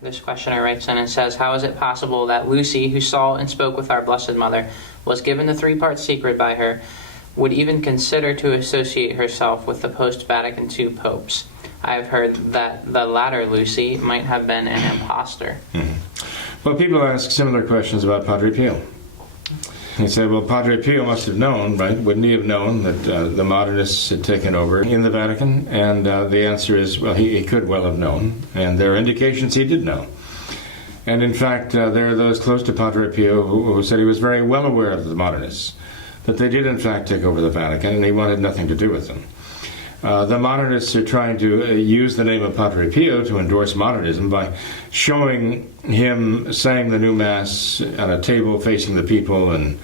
This questioner writes in and says, how is it possible that Lucy, who saw and spoke with our Blessed Mother, was given the three-part secret by her, would even consider to associate herself with the post-Vatican II popes? I have heard that the latter Lucy might have been an impostor. Well, people ask similar questions about Padre Pio. They say, well, Padre Pio must have known, right? Wouldn't he have known that the modernists had taken over in the Vatican? And the answer is, well, he could well have known. And there are indications he did know. And in fact, there are those close to Padre Pio who said he was very well aware of the modernists, that they did in fact take over the Vatican, and he wanted nothing to do with them. The modernists are trying to use the name of Padre Pio to endorse modernism by showing him saying the new Mass on a table facing the people and,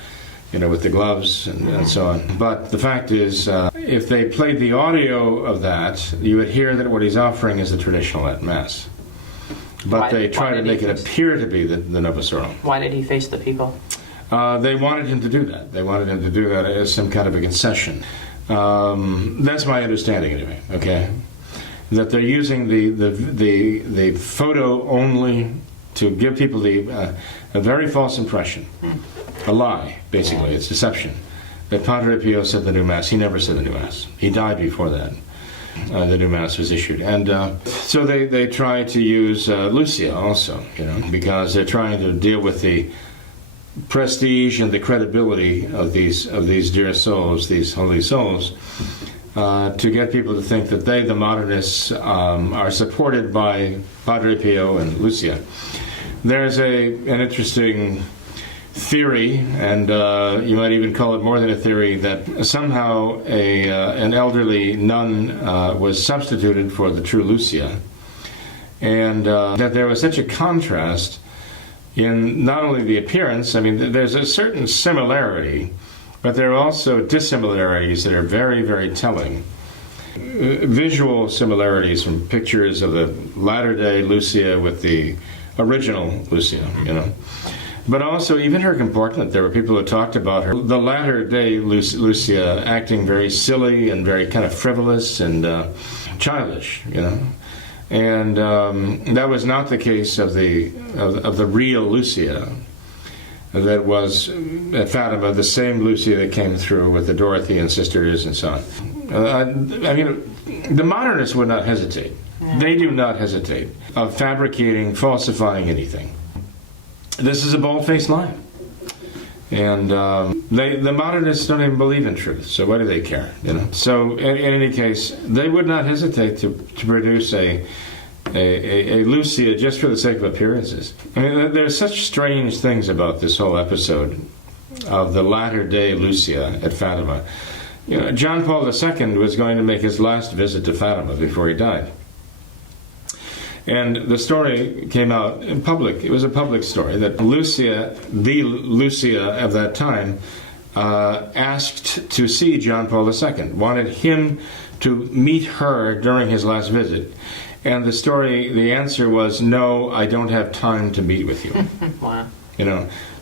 with the gloves and so on. But the fact is, if they played the audio of that, you would hear that what he's offering is the traditional Mass. But they try to make it appear to be the Novus Ordo. Why did he face the people? They wanted him to do that. They wanted him to do that as some kind of a concession. That's my understanding, anyway. Okay, that they're using the photo only to give people a very false impression, a lie, basically. It's deception. That Padre Pio said the new Mass. He never said the new Mass. He died before that. The new Mass was issued, and so they try to use Lucia also, because they're trying to deal with the prestige and the credibility of these dear souls, these holy souls, to get people to think that they, the modernists, are supported by Padre Pio and Lucia. There's an interesting theory, and you might even call it more than a theory, that somehow an elderly nun was substituted for the true Lucia, and that there was such a contrast in not only the appearance. I mean, there's a certain similarity, but there are also dissimilarities that are very, very telling. Visual similarities from pictures of the latter-day Lucia with the original Lucia, But also, even her comportment, there were people who talked about her, the latter-day Lucia, acting very silly and very kind of frivolous and childish, And that was not the case of the real Lucia that was at Fatima, the same Lucia that came through with the Dorothean sisters and so on. The modernists would not hesitate. They do not hesitate of fabricating, falsifying anything. This is a bold-faced lie. And the modernists don't even believe in truth, so why do they care? So in any case, they would not hesitate to produce a Lucia just for the sake of appearances. I mean, there's such strange things about this whole episode of the latter-day Lucia at Fatima. John Paul II was going to make his last visit to Fatima before he died. And the story came out in public. It was a public story that Lucia, the Lucia of that time, asked to see John Paul II, wanted him to meet her during his last visit. And the answer was, no, I don't have time to meet with you. Wow.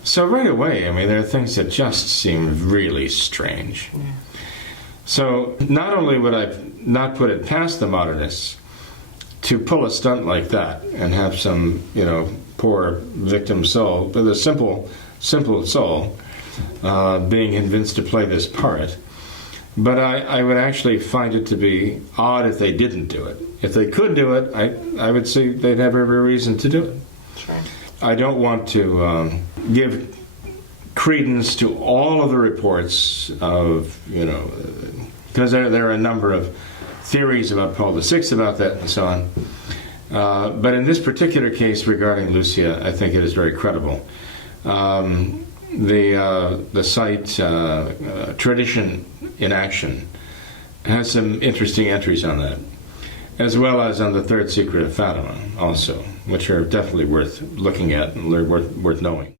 So right away, there are things that just seem really strange. Yeah. So not only would I not put it past the modernists to pull a stunt like that and have some, poor victim soul, with a simple soul, being convinced to play this part. But I would actually find it to be odd if they didn't do it. If they could do it, I would say they'd have every reason to do it. Sure. I don't want to give credence to all of the reports of, because there are a number of theories about Paul VI about that and so on. But in this particular case regarding Lucia, I think it is very credible. The site Tradition in Action has some interesting entries on that, as well as on the third secret of Fatima also, which are definitely worth looking at and worth knowing.